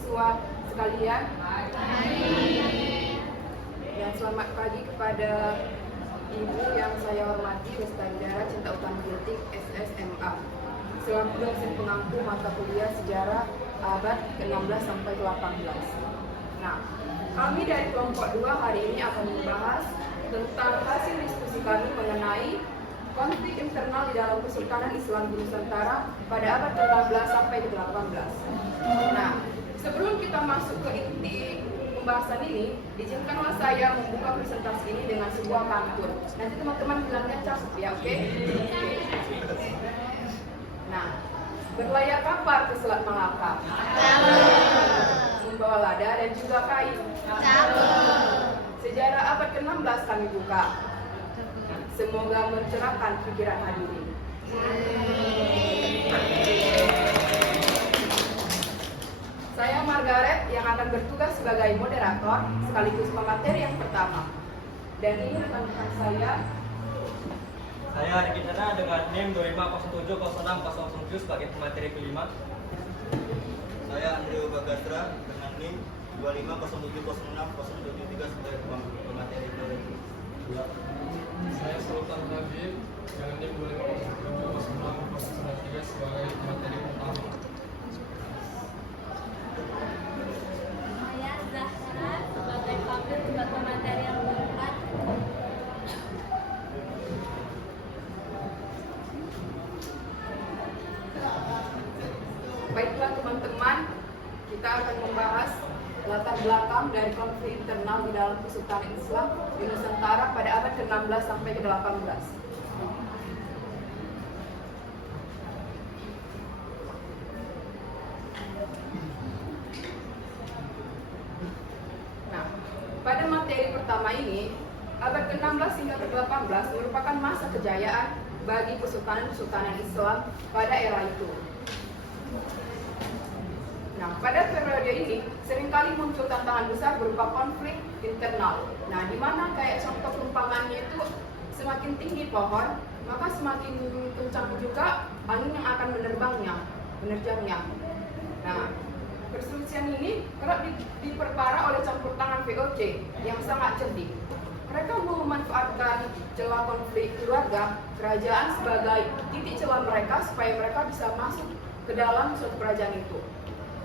mahasiswa sekalian. Dan selamat pagi kepada Ibu yang saya hormati, Lestari Dara Cinta Utama Giltik, SSMA, selaku dosen pengampu mata kuliah sejarah abad ke-16 sampai ke-18. Nah, kami dari kelompok 2 hari ini akan membahas tentang hasil diskusi kami mengenai konflik internal di dalam Kesultanan Islam di Nusantara pada abad ke-15 sampai ke-18. Nah, sebelum kita masuk ke inti pembahasan ini, izinkanlah saya membuka presentasi ini dengan sebuah pantun. Nanti teman-teman bilangnya cakep ya, oke? Nah, berlayar kapal ke Selat Malaka, membawa lada dan juga kayu. Sejarah abad ke-16 kami buka. Semoga mencerahkan pikiran hadirin. Saya Margaret yang akan bertugas sebagai moderator sekaligus pemateri yang pertama. Dan ini rekan-rekan saya. Saya Arifin Chandra dengan NIM 25070607 sebagai pemateri kelima. Saya Andrew Bagastra dengan NIM 2507060773 sebagai pemateri kedua. Saya Sultan Habib dengan NIM 25070603 sebagai pemateri pertama. Saya Zahra sebagai public buat pemateri yang keempat. Baiklah teman-teman, kita akan membahas latar belakang dari konflik internal di dalam Kesultanan Islam di Nusantara pada abad ke-16 sampai ke-18. Nah, pada materi pertama ini, abad ke-16 hingga ke-18 merupakan masa kejayaan bagi kesultanan-kesultanan Islam pada era itu. Nah, pada periode ini seringkali muncul tantangan besar berupa konflik internal. Nah, di mana kayak contoh perumpamannya itu semakin tinggi pohon, maka semakin kencang juga angin yang akan menerjangnya. Nah, perselisihan ini kerap diperparah oleh campur tangan VOC yang sangat cerdik. Mereka memanfaatkan celah konflik keluarga kerajaan sebagai titik celah mereka supaya mereka bisa masuk ke dalam suatu kerajaan itu.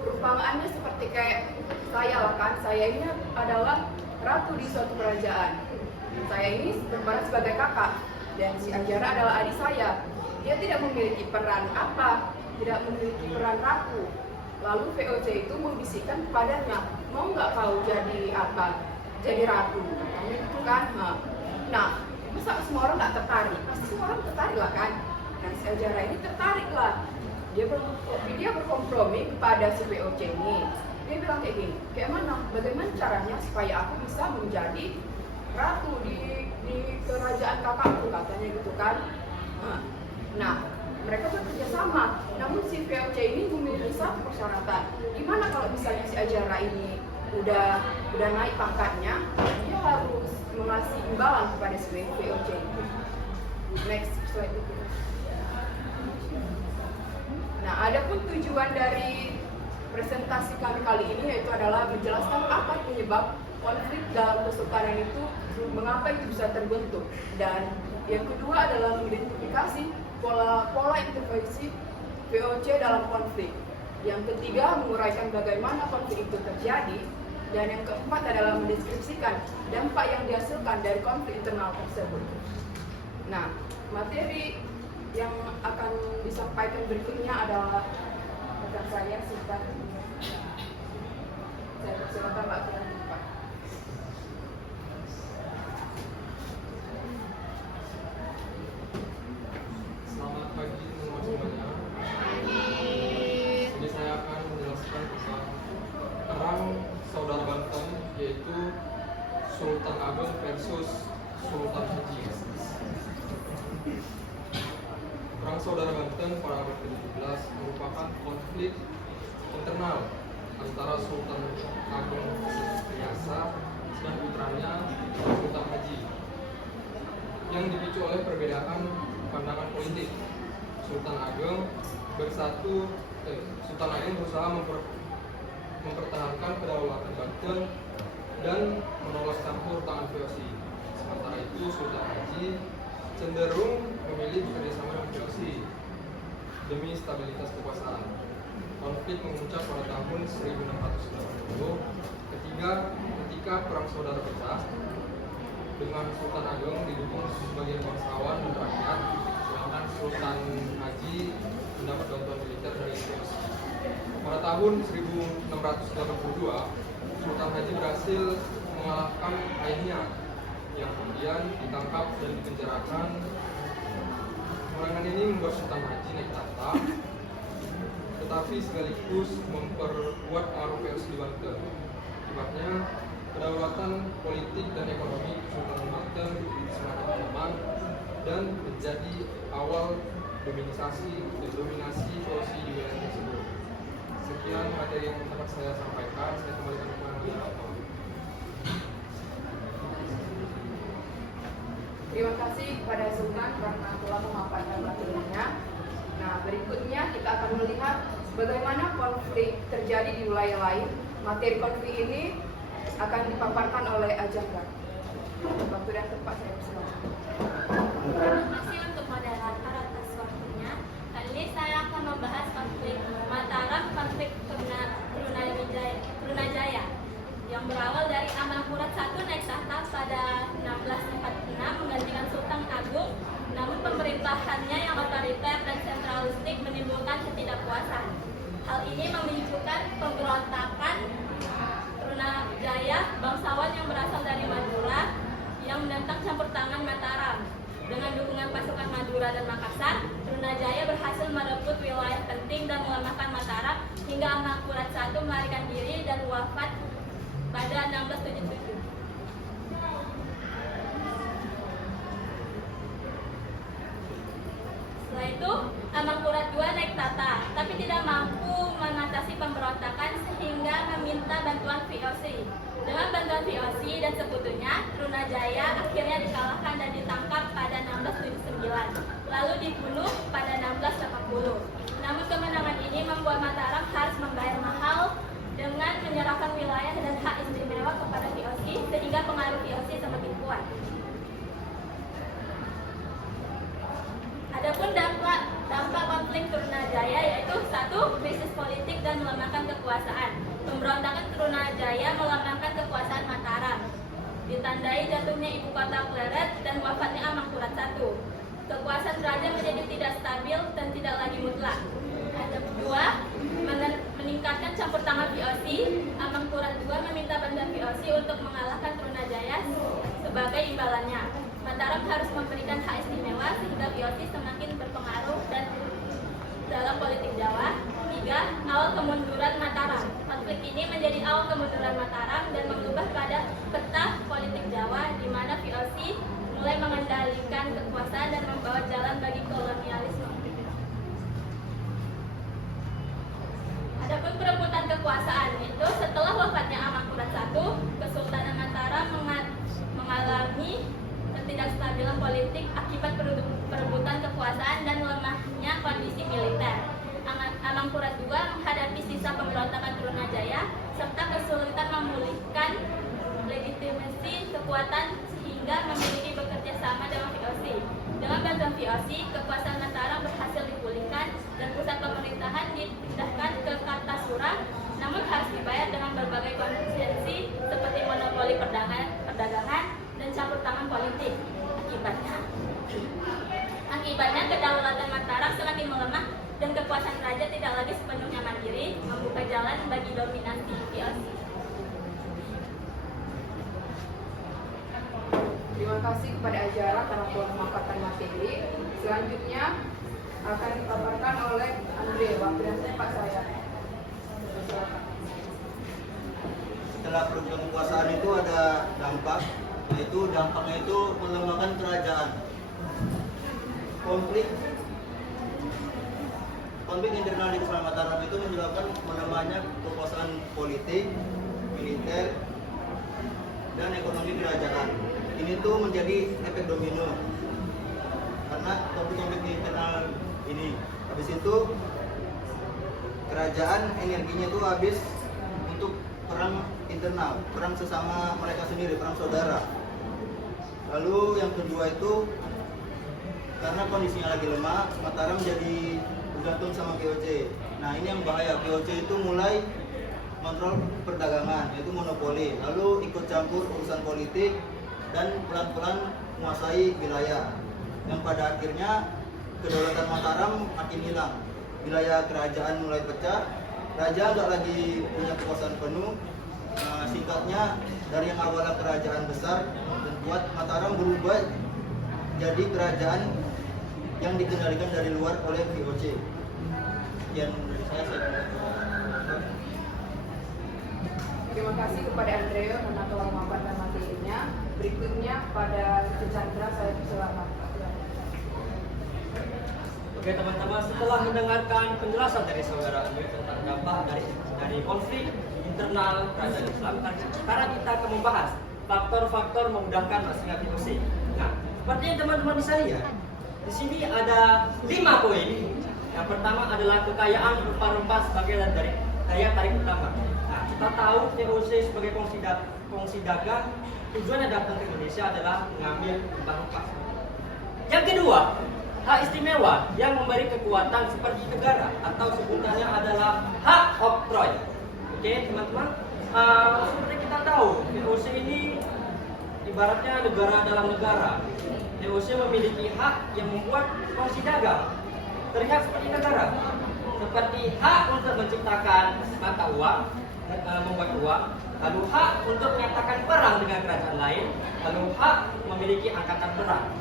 Perumpamaannya seperti kayak saya lah kan, saya ini adalah ratu di suatu kerajaan. Saya ini berperan sebagai kakak dan si Anjara adalah adik saya. Dia tidak memiliki peran tidak memiliki peran ratu. Lalu VOC itu membisikkan kepadanya, mau nggak kau jadi apa? Jadi ratu. Itu kan. Nah, masa semua orang nggak tertarik? Pasti semua orang tertarik lah kan. Dan si Anjara ini tertarik lah. Dia berkompromi kepada si VOC ini. Dia bilang kayak gini, bagaimana caranya supaya aku bisa menjadi ratu di kerajaan kakakku, katanya gitu kan. Nah, mereka bekerja sama. Namun si VOC ini memiliki satu persyaratan. Gimana kalau misalnya si Ajara ini udah naik pangkatnya, dia harus mengasih imbalan kepada si VOC ini. Next slide itu. Nah, adapun tujuan dari presentasi kami kali ini yaitu adalah menjelaskan apa penyebab konflik dalam kesultanan itu, mengapa itu bisa terbentuk, dan yang kedua adalah mengidentifikasi pola intervensi VOC dalam konflik. Yang ketiga, menguraikan bagaimana konflik itu terjadi, dan yang keempat adalah mendeskripsikan dampak yang dihasilkan dari konflik internal tersebut. Nah, materi yang akan disampaikan berikutnya adalah rekan saya Sita. Saya persilakan Mbak Sita. Selamat pagi teman-teman semuanya. Jadi saya akan menjelaskan tentang perang saudara Banten, yaitu Sultan Ageng versus Sultan Haji. Perang saudara Banten pada abad ke-17 merupakan konflik internal antara Sultan Ageng Priasa dan putranya Sultan Haji yang dipicu oleh perbedaan pandangan politik. Sultan Ageng berusaha mempertahankan kedaulatan Banten dan menolak campur tangan VOC. Sementara itu Sultan Haji cenderung memilih bekerjasama dengan VOC demi stabilitas kekuasaan. Konflik memuncak pada tahun 1680 ketika Perang Saudara pecah dengan Sultan Ageng didukung sebagian bangsawan dan rakyat, sedangkan Sultan Haji mendapat bantuan militer dari VOC. Pada tahun 1682, Sultan Haji berhasil mengalahkan ayahnya yang kemudian ditangkap dan dipenjarakan. Kemenangan ini membuat Sultan Haji naik tahta, tetapi sekaligus memperkuat pengaruh VOC di Banten. Akibatnya, kedaulatan politik dan ekonomi Kesultanan Banten semakin lemah dan menjadi awal dominasi VOC di wilayah tersebut. Sekian materi yang dapat saya sampaikan. Saya kembalikan ke Pak. Terima kasih kepada Sultan karena telah memaparkan materinya. Nah, berikutnya kita akan melihat bagaimana konflik terjadi di wilayah lain. Materi konflik ini akan dipaparkan oleh Ajahra. Waktu dan tempat saya persilakan. Terima kasih untuk moderator atas waktunya. Kali ini saya akan membahas konflik Mataram, konflik Trunajaya yang berawal dari Amangkurat I naik tahta pada 1646 menggantikan Sultan Agung. Namun pemerintahannya yang otoriter dan sentralistik menimbulkan ketidakpuasan. Hal ini memicukan pemberontakan Trunajaya, bangsawan yang berasal dari Madura yang menentang campur tangan Mataram. Dengan dukungan pasukan Madura dan Makassar, Trunajaya berhasil merebut wilayah penting dan melemahkan Mataram hingga Amangkurat I melarikan diri dan wafat pada 1677. Setelah itu, Amangkurat II naik tahta, tapi tidak mampu mengatasi pemberontakan sehingga meminta bantuan VOC. Dengan bantuan VOC dan sekutunya, Trunajaya akhirnya dikalahkan dan ditangkap pada 1679, lalu dibunuh pada 1680. Namun kemenangan ini membuat Mataram harus membayar mahal dengan menyerahkan wilayah dan hak istimewa kepada VOC sehingga pengaruh VOC semakin kuat. Adapun dampak konflik Trunajaya yaitu 1. Krisis politik dan melemahkan kekuasaan. Pemberontakan Trunajaya melemahkan kekuasaan Mataram, ditandai jatuhnya ibu kota Pleret dan wafatnya Amangkurat I. Kekuasaan raja menjadi tidak stabil dan tidak lagi mutlak. Ada 2. Meningkatkan campur tangan VOC. Amangkurat II meminta bantuan VOC untuk mengalahkan Trunajaya sebagai imbalannya. Mataram harus memberikan hak istimewa sehingga VOC semakin berpengaruh dan dalam politik Jawa. 3. Awal kemunduran Mataram. Konflik ini menjadi awal kemunduran Mataram dan mengubah pada peta politik Jawa di mana VOC mulai mengendalikan kekuasaan dan membawa jalan bagi kolonialisme. Adapun perebutan kekuasaan itu setelah wafatnya Amangkurat I, Kesultanan Mataram mengalami ketidakstabilan politik akibat perebutan kekuasaan dan lemahnya kondisi militer. Amangkurat II menghadapi sisa pemberontakan Trunajaya serta kesulitan memulihkan legitimasi kekuatan sehingga memiliki bekerja sama dengan VOC. Dengan bantuan VOC, kekuasaan Mataram berhasil dipulihkan dan pusat pemerintahan dipindahkan ke Kartasura, namun harus dibayar dengan berbagai konsesi seperti monopoli perdagangan dan campur tangan politik. Akibatnya kedaulatan Mataram semakin melemah dan kekuasaan raja tidak lagi sepenuhnya mandiri, membuka jalan bagi dominasi VOC. Terima kasih kepada Ajahra karena telah memaparkan materi. Selanjutnya akan dipaparkan oleh Andre. Waktu dan tempat saya. Setelah perebutan kekuasaan itu ada dampak, yaitu dampaknya itu melemahkan kerajaan. Konflik internal di Kesultanan Mataram itu menyebabkan melemahnya kekuasaan politik, militer, dan ekonomi kerajaan. Ini tuh menjadi efek domino karena konflik internal ini. Habis itu kerajaan energinya tuh habis untuk perang internal, perang sesama mereka sendiri, perang saudara. Lalu yang kedua itu karena kondisinya lagi lemah, Mataram jadi bergantung sama VOC. Nah ini yang bahaya, VOC itu mulai kontrol perdagangan, yaitu monopoli, lalu ikut campur urusan politik dan pelan-pelan menguasai wilayah. Yang pada akhirnya kedaulatan Mataram makin hilang, wilayah kerajaan mulai pecah, raja nggak lagi punya kekuasaan penuh. Singkatnya dari yang awalnya kerajaan besar dan kuat, Mataram berubah jadi kerajaan yang dikendalikan dari luar oleh VOC. Sekian dari saya. Terima kasih kepada Andreo karena telah memaparkan materinya. Berikutnya pada Chandra saya persilakan. Oke teman-teman, setelah mendengarkan penjelasan dari saudara Andreo tentang dampak dari konflik internal kerajaan Islam, sekarang kita akan membahas faktor-faktor memudahkan masuknya VOC. Nah, seperti yang teman-teman bisa lihat, di sini ada 5 poin. Yang pertama adalah kekayaan rempah-rempah sebagai dari daya tarik utama. Nah, kita tahu VOC sebagai kongsi dagang, tujuannya datang ke Indonesia adalah mengambil rempah-rempah. Yang kedua, hak istimewa yang memberi kekuatan seperti negara atau sebutannya adalah hak oktroy. Oke, teman-teman, seperti kita tahu, VOC ini ibaratnya negara dalam negara. VOC memiliki hak yang membuat kongsi dagang terlihat seperti negara, seperti hak untuk menciptakan mata uang, membuat uang, lalu hak untuk menyatakan perang dengan kerajaan lain, lalu hak memiliki angkatan perang.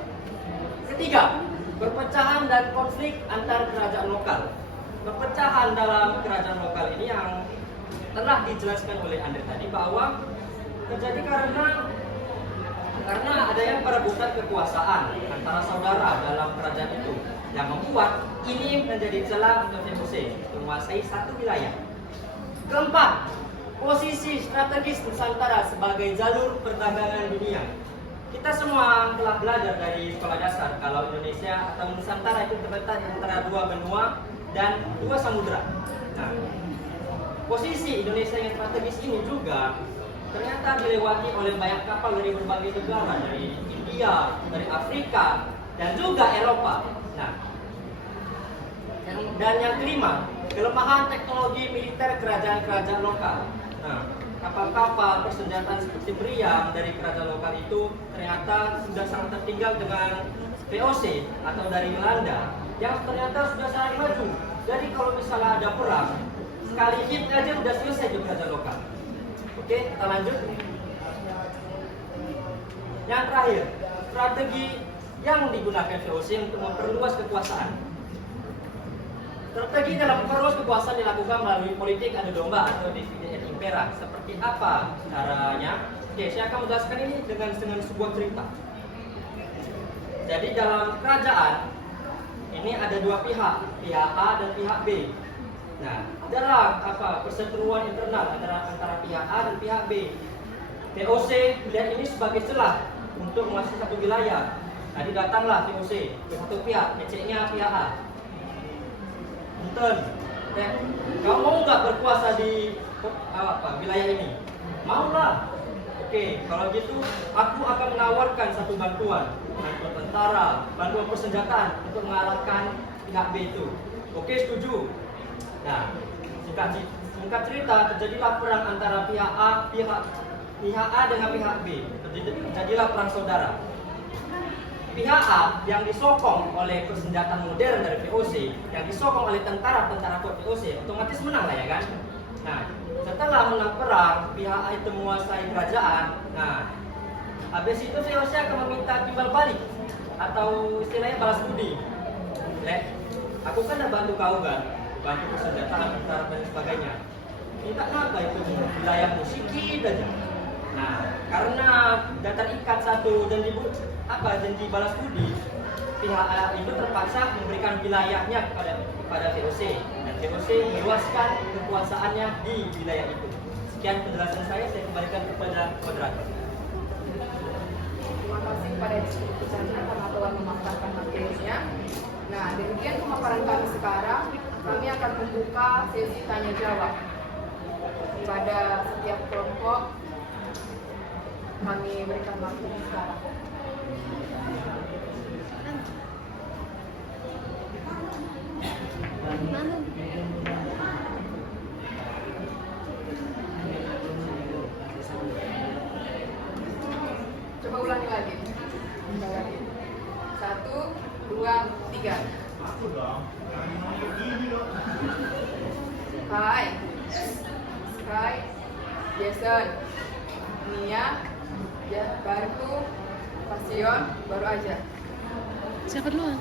Ketiga, perpecahan dan konflik antar kerajaan lokal. Perpecahan dalam kerajaan lokal ini yang telah dijelaskan oleh Andre tadi bahwa terjadi karena adanya perebutan kekuasaan antara saudara dalam kerajaan itu yang membuat ini menjadi celah untuk VOC menguasai satu wilayah. Keempat, posisi strategis Nusantara sebagai jalur perdagangan dunia. Kita semua telah belajar dari sekolah dasar kalau Indonesia atau Nusantara itu terletak antara 2 benua dan 2 samudra. Nah, posisi Indonesia yang strategis ini juga ternyata dilewati oleh banyak kapal dari berbagai negara, dari India, dari Afrika, dan juga Eropa. Nah, dan yang kelima, kelemahan teknologi militer kerajaan-kerajaan lokal. Nah, kapal-kapal persenjataan seperti meriam dari kerajaan lokal itu ternyata sudah sangat tertinggal dengan VOC atau dari Belanda yang ternyata sudah sangat maju. Jadi kalau misalnya ada perang, sekali hit aja udah selesai di kerajaan lokal. Oke, kita lanjut. Yang terakhir, strategi yang digunakan VOC untuk memperluas kekuasaan. Strategi dalam memperluas kekuasaan dilakukan melalui politik adu domba atau divide et impera. Seperti apa caranya? Oke, saya akan menjelaskan ini dengan sebuah cerita. Jadi dalam kerajaan ini ada 2 pihak, pihak A dan pihak B. Nah, dalam perseteruan internal antara pihak A dan pihak B, VOC melihat ini sebagai celah untuk menguasai satu wilayah. Jadi datanglah VOC ke satu pihak, ngeceknya pihak A. Punten, kau mau nggak berkuasa di wilayah ini? Maulah. Oke, kalau gitu aku akan menawarkan satu bantuan tentara, bantuan persenjataan untuk mengalahkan pihak B itu. Oke, setuju. Nah, singkat cerita, terjadilah perang antara pihak A dengan pihak B. Terjadilah perang saudara. Pihak A yang disokong oleh persenjataan modern dari VOC, yang disokong oleh tentara-tentara kuat VOC, otomatis menang lah ya kan? Nah, setelah menang perang, pihak A itu menguasai kerajaan. Nah, habis itu VOC akan meminta timbal balik atau istilahnya balas budi. Aku kan udah bantu kau kan, bantu persenjataan, tentara dan sebagainya. Minta apa itu wilayahmu sedikit aja. Nah, karena datar ikat satu janji balas budi, pihak A itu terpaksa memberikan wilayahnya kepada VOC dan VOC meluaskan kekuasaannya di wilayah itu. Sekian penjelasan saya kembalikan kepada moderator. Terima kasih kepada diskusi Chandra karena telah memaparkan materinya. Nah, demikian pemaparan kami sekarang. Kami akan membuka sesi tanya jawab. kepada setiap kelompok kami berikan waktu sekarang. Coba ulangi lagi. 1, 2, 3. Kai, Jason, Nia, Bartu, Pasion, baru aja. Siapa duluan?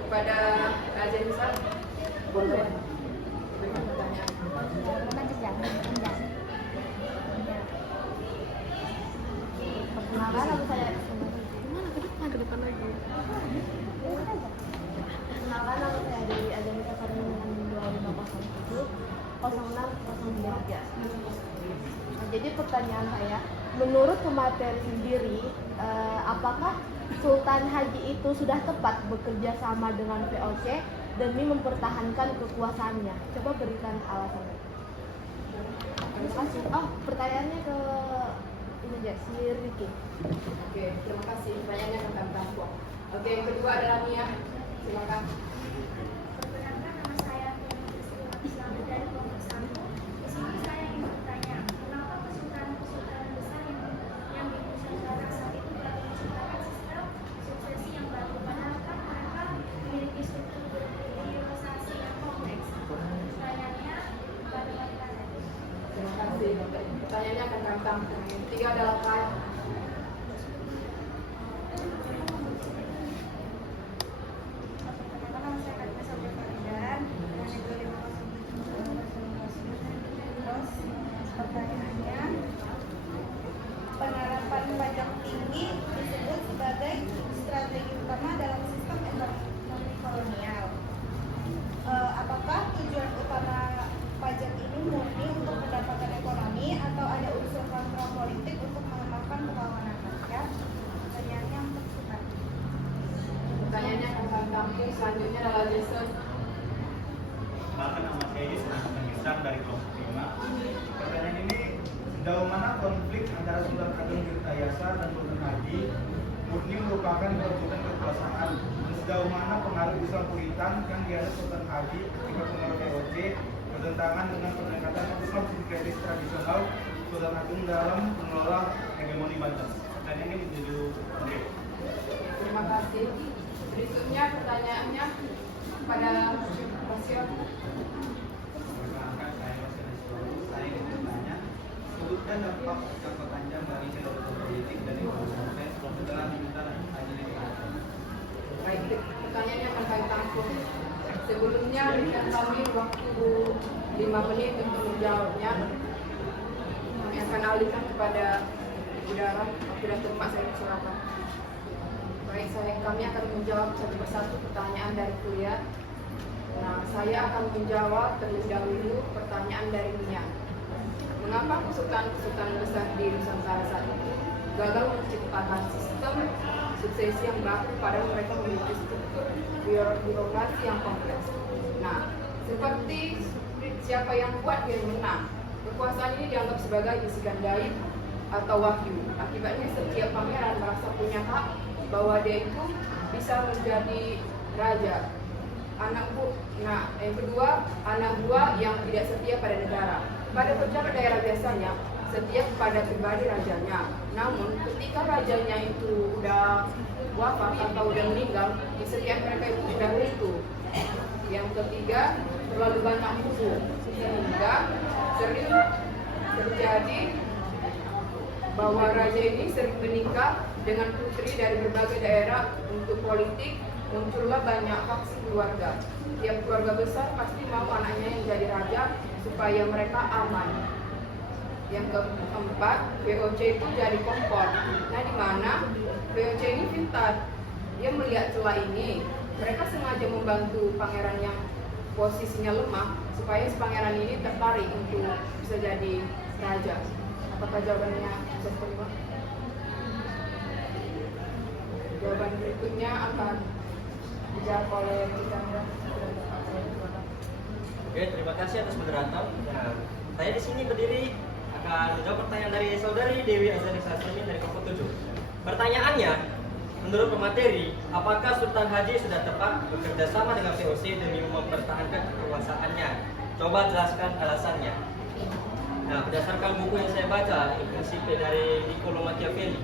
Kepada Raja Nisa, boleh berikan pertanyaan. Perkenalkan, nama saya Mana ke depan lagi. Perkenalkan, nama saya dari Ajanita Karena dengan 2507 0603. Nah, jadi pertanyaan saya, menurut pemateri sendiri, apakah Sultan Haji itu sudah tepat bekerja sama dengan VOC demi mempertahankan kekuasaannya? Coba berikan alasannya. Terima kasih. Oh, pertanyaannya ke ini aja, si Ricky. Oke, terima kasih. Pertanyaannya tentang transport. Oke, yang kedua adalah Nia. Silakan. Perkenalkan, nama saya Islam dari kelompok 1. Di sini saya ingin bertanya, kenapa kesultanan besar yang di Nusantara saat itu telah menciptakan sistem suksesi yang baru, padahal kan mereka memiliki struktur birokrasi yang kompleks. Pertanyaannya, bagaimana? Terima kasih. Pertanyaannya akan tentang yang ketiga adalah Kai. Perkenalkan, nama saya Katina Sabda Faridan dari 2507. Pertanyaannya, penerapan pajak tinggi disebut sebagai strategi utama dalam sistem ekonomi kolonial. Apakah tujuan utama pajak ini murni untuk pendapatan ekonomi atau ada unsur kontrol politik untuk mengembangkan keuangan rakyat? Pertanyaannya untuk Sultan. Pertanyaannya akan tentang selanjutnya adalah Jason. Perkenalkan, nama saya Jason Pengisar dari kelompok 5. Pertanyaan ini, sejauh mana konflik antara Sultan Agung Tirtayasa dan Sultan Haji murni merupakan perebutan kekuasaan, dan sejauh mana pengaruh Islam Puritan yang dianut Sultan Haji ketika pengaruh VOC bertentangan dengan pendekatan Islam sinkretis tradisional Sultan Agung dalam mengelola hegemoni Banten. Pertanyaan ini menjadi Andre. Terima kasih. Berikutnya pertanyaannya pada Pasion. Perkenalkan, saya Wasil Iswaru. Saya ingin bertanya, sebutkan dampak jangka panjang dari fenomena politik dan ekonomi setelah diminta Haji Naik. Baik, pertanyaannya akan kami tampung. Sebelumnya berikan kami waktu 5 menit untuk menjawabnya. Kami akan alihkan kepada udara dan tempat saya silakan. Baik, kami akan menjawab satu persatu pertanyaan dari kuliah. Nah, saya akan menjawab terlebih dahulu pertanyaan dari Nia. Mengapa kesultanan besar di Nusantara saat itu gagal menciptakan sistem suksesi yang baku padahal mereka memiliki struktur birokrasi yang kompleks? Nah, seperti siapa yang kuat yang menang. Kekuasaan ini dianggap sebagai bisikan gaib atau wahyu. Akibatnya setiap pangeran merasa punya hak bahwa dia itu bisa menjadi raja. Yang kedua, anak buah yang tidak setia pada negara. Pada pejabat daerah biasanya setia pada pribadi rajanya. Namun ketika rajanya itu udah wafat atau udah meninggal, kesetiaan mereka itu sudah runtuh. Yang ketiga, terlalu banyak musuh sehingga sering terjadi bahwa raja ini sering menikah dengan putri dari berbagai daerah untuk politik. Muncullah banyak faksi keluarga. Tiap keluarga besar pasti mau anaknya yang jadi raja supaya mereka aman. Yang keempat, VOC itu jadi kompor. Nah, di mana VOC ini pintar. Dia melihat celah ini. Mereka sengaja membantu pangeran yang posisinya lemah supaya si pangeran ini tertarik untuk bisa jadi raja. Apakah jawabannya bisa terima? Jawaban berikutnya akan dijawab oleh Chandra. Oke, terima kasih atas moderator. Nah, saya di sini berdiri akan menjawab pertanyaan dari saudari Dewi Azari Sasmi dari kelompok 7. Pertanyaannya, menurut pemateri, apakah Sultan Haji sudah tepat bekerja sama dengan VOC demi mempertahankan kekuasaannya? Coba jelaskan alasannya. Nah, berdasarkan buku yang saya baca, Principe dari Niccolo Machiavelli,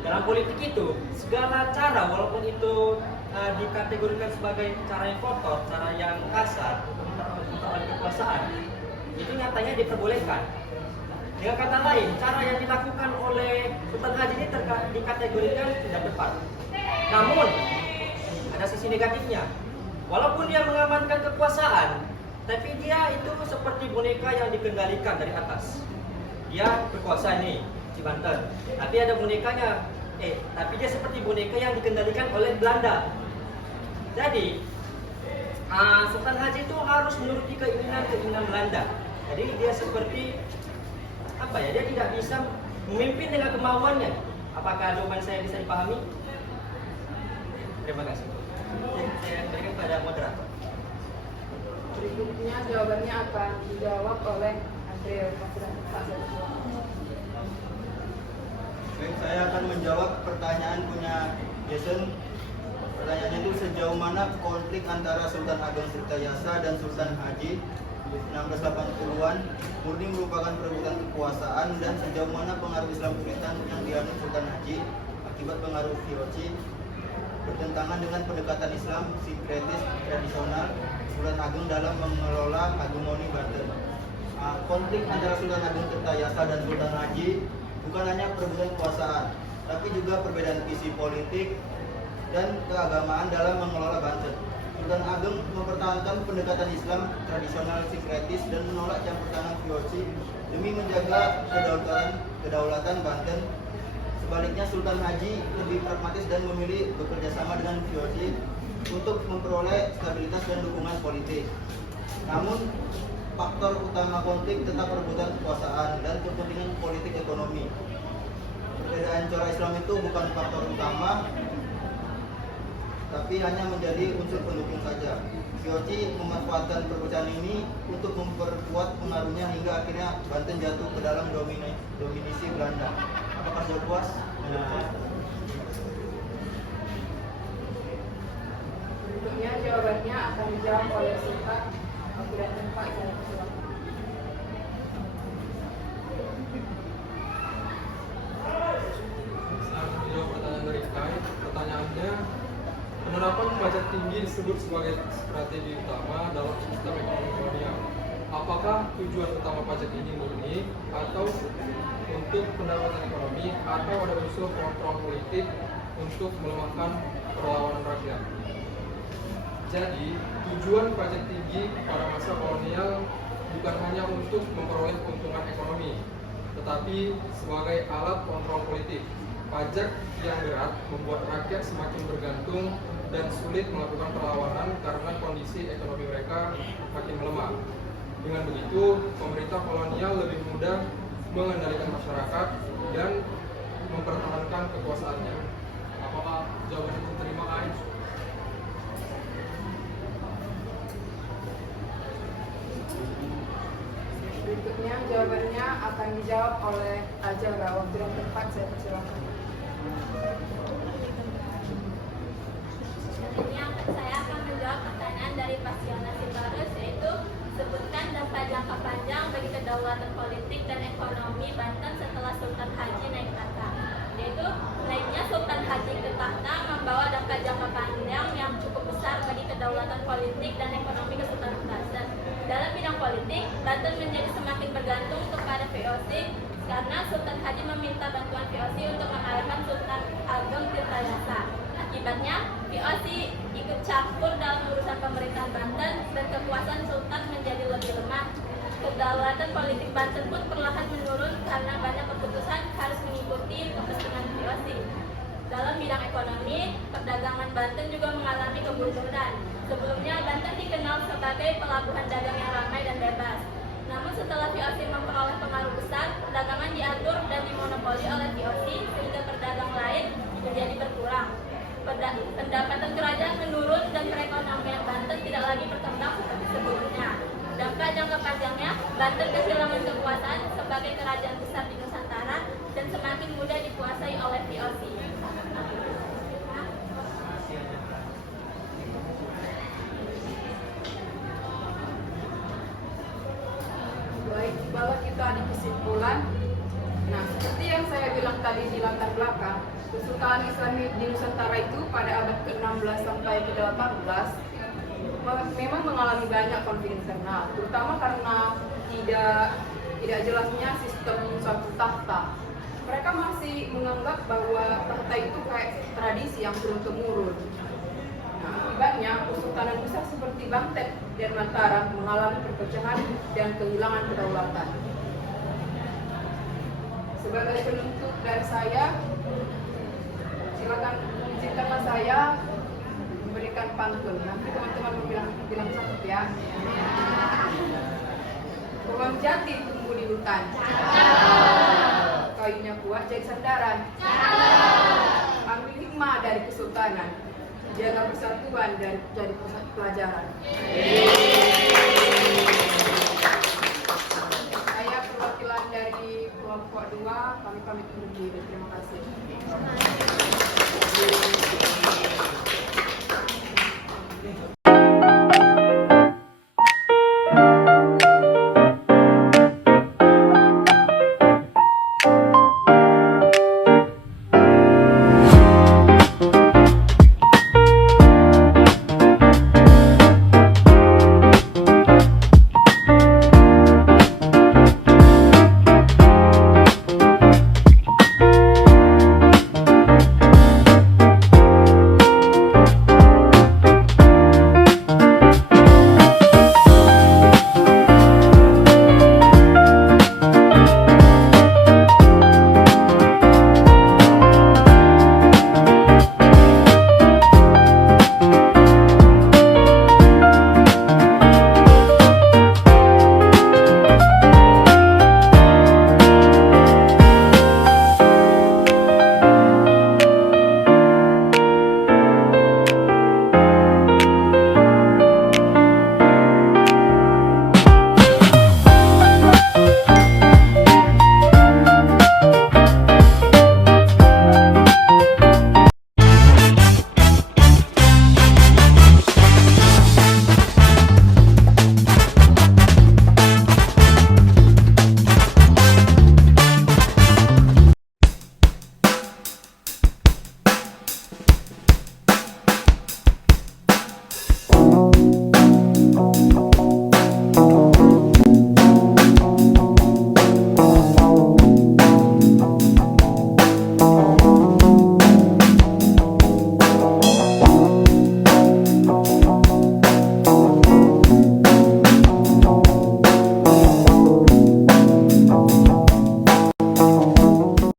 dalam politik itu segala cara, walaupun itu dikategorikan sebagai cara yang kotor, cara yang kasar untuk kekuasaan, itu nyatanya diperbolehkan. Dengan kata lain, cara yang dilakukan oleh Sultan Haji ini dikategorikan tidak tepat. Namun, ada sisi negatifnya. Walaupun dia mengamankan kekuasaan, tapi dia itu seperti boneka yang dikendalikan dari atas. Dia berkuasa nih, di Banten. Tapi ada bonekanya, tapi dia seperti boneka yang dikendalikan oleh Belanda. Jadi, Sultan Haji itu harus menuruti keinginan Belanda. Jadi dia seperti dia tidak bisa memimpin dengan kemauannya. Apakah jawaban saya bisa dipahami? Terima kasih. Saya berikan kepada moderator. Berikutnya jawabannya akan dijawab oleh Andrea. Baik, saya akan menjawab pertanyaan punya Jason. Pertanyaannya itu sejauh mana konflik antara Sultan Ageng Tirtayasa dan Sultan Haji 1680-an murni merupakan perebutan kekuasaan, dan sejauh mana pengaruh Islam puritan yang dianut Sultan Haji akibat pengaruh VOC bertentangan dengan pendekatan Islam sinkretis tradisional Sultan Ageng dalam mengelola hegemoni Banten. Konflik antara Sultan Ageng Tirtayasa dan Sultan Haji bukan hanya perebutan kekuasaan, tapi juga perbedaan visi politik dan keagamaan dalam mengelola Banten. Sultan Ageng mempertahankan pendekatan Islam tradisional sinkretis dan menolak campur tangan VOC demi menjaga kedaulatan Banten. Sebaliknya, Sultan Haji lebih pragmatis dan memilih bekerja sama dengan VOC untuk memperoleh stabilitas dan dukungan politik. Namun, faktor utama konflik tetap perebutan kekuasaan dan kepentingan politik ekonomi. Perbedaan cara Islam itu bukan faktor utama, tapi hanya menjadi unsur pendukung saja. VOC memanfaatkan perpecahan ini untuk memperkuat pengaruhnya hingga akhirnya Banten jatuh ke dalam dominasi Belanda. Apakah sudah puas? Berikutnya jawabannya akan dijawab oleh Sultan. Tidak tempat saya persilakan. Saya menjawab pertanyaan dari Kai. Pertanyaannya, penerapan pajak tinggi disebut sebagai strategi utama dalam sistem ekonomi kolonial. Apakah tujuan utama pajak ini murni atau untuk pendapatan ekonomi, atau ada unsur kontrol politik untuk melemahkan perlawanan rakyat? Jadi, tujuan pajak tinggi pada masa kolonial bukan hanya untuk memperoleh keuntungan ekonomi, tetapi sebagai alat kontrol politik. Pajak yang berat membuat rakyat semakin bergantung dan sulit melakukan perlawanan karena kondisi ekonomi mereka makin melemah. Dengan begitu, pemerintah kolonial lebih mudah mengendalikan masyarakat dan mempertahankan kekuasaannya. Apakah jawaban itu terima kasih? Berikutnya jawabannya akan dijawab oleh Ajara. Waktu dan tempat saya persilakan. Selanjutnya saya akan menjawab pertanyaan dari Pasiona Sibarus, yaitu sebutkan dampak jangka panjang bagi kedaulatan politik dan ekonomi Banten setelah Sultan Haji naik tahta. Yaitu naiknya Sultan Haji ke tahta membawa dampak jangka panjang yang cukup besar bagi kedaulatan politik dan ekonomi Kesultanan Banten. Dalam bidang politik, Banten menjadi semakin bergantung kepada VOC karena Sultan Haji meminta bantuan VOC untuk mengalahkan Sultan Ageng Tirtayasa. Akibatnya, VOC ikut campur dalam urusan pemerintahan Banten dan kekuasaan Sultan menjadi lebih lemah. Kedaulatan politik Banten pun perlahan menurun karena banyak keputusan harus mengikuti kepentingan VOC. Dalam bidang ekonomi, perdagangan Banten juga mengalami kemunduran. Sebelumnya, Banten dikenal sebagai pelabuhan dagang yang ramai dan bebas. Namun setelah VOC memperoleh pengaruh besar, perdagangan diatur dan dimonopoli oleh VOC sehingga pedagang lain menjadi berkurang. Pendapatan kerajaan menurun dan perekonomian Banten tidak lagi berkembang seperti sebelumnya. Dampak Banten kehilangan kekuasaan sebagai kerajaan besar di Nusantara dan semakin mudah dikuasai oleh VOC. Baik, bahwa kita di kesimpulan. Nah, seperti yang saya bilang tadi di latar belakang, Kesultanan Islami di Nusantara itu pada abad ke-16 sampai ke-18 memang mengalami banyak konflik internal, terutama karena tidak jelasnya sistem suatu tahta. Mereka masih menganggap bahwa tahta itu kayak tradisi yang turun-temurun. Nah, akibatnya kesultanan besar seperti Banten dan Mataram mengalami perpecahan dan kehilangan kedaulatan. Sebagai penutup dari saya, silakan izinkanlah saya memberikan pantun. Nanti teman-teman bilang cakep ya. Pohon jati tumbuh di hutan. Kayunya kuat jadi sandaran. Ambil hikmah dari kesultanan. Jaga persatuan dari jadi pusat pelajaran. Saya perwakilan dari kelompok 2, kami pamit undur diri. Terima kasih.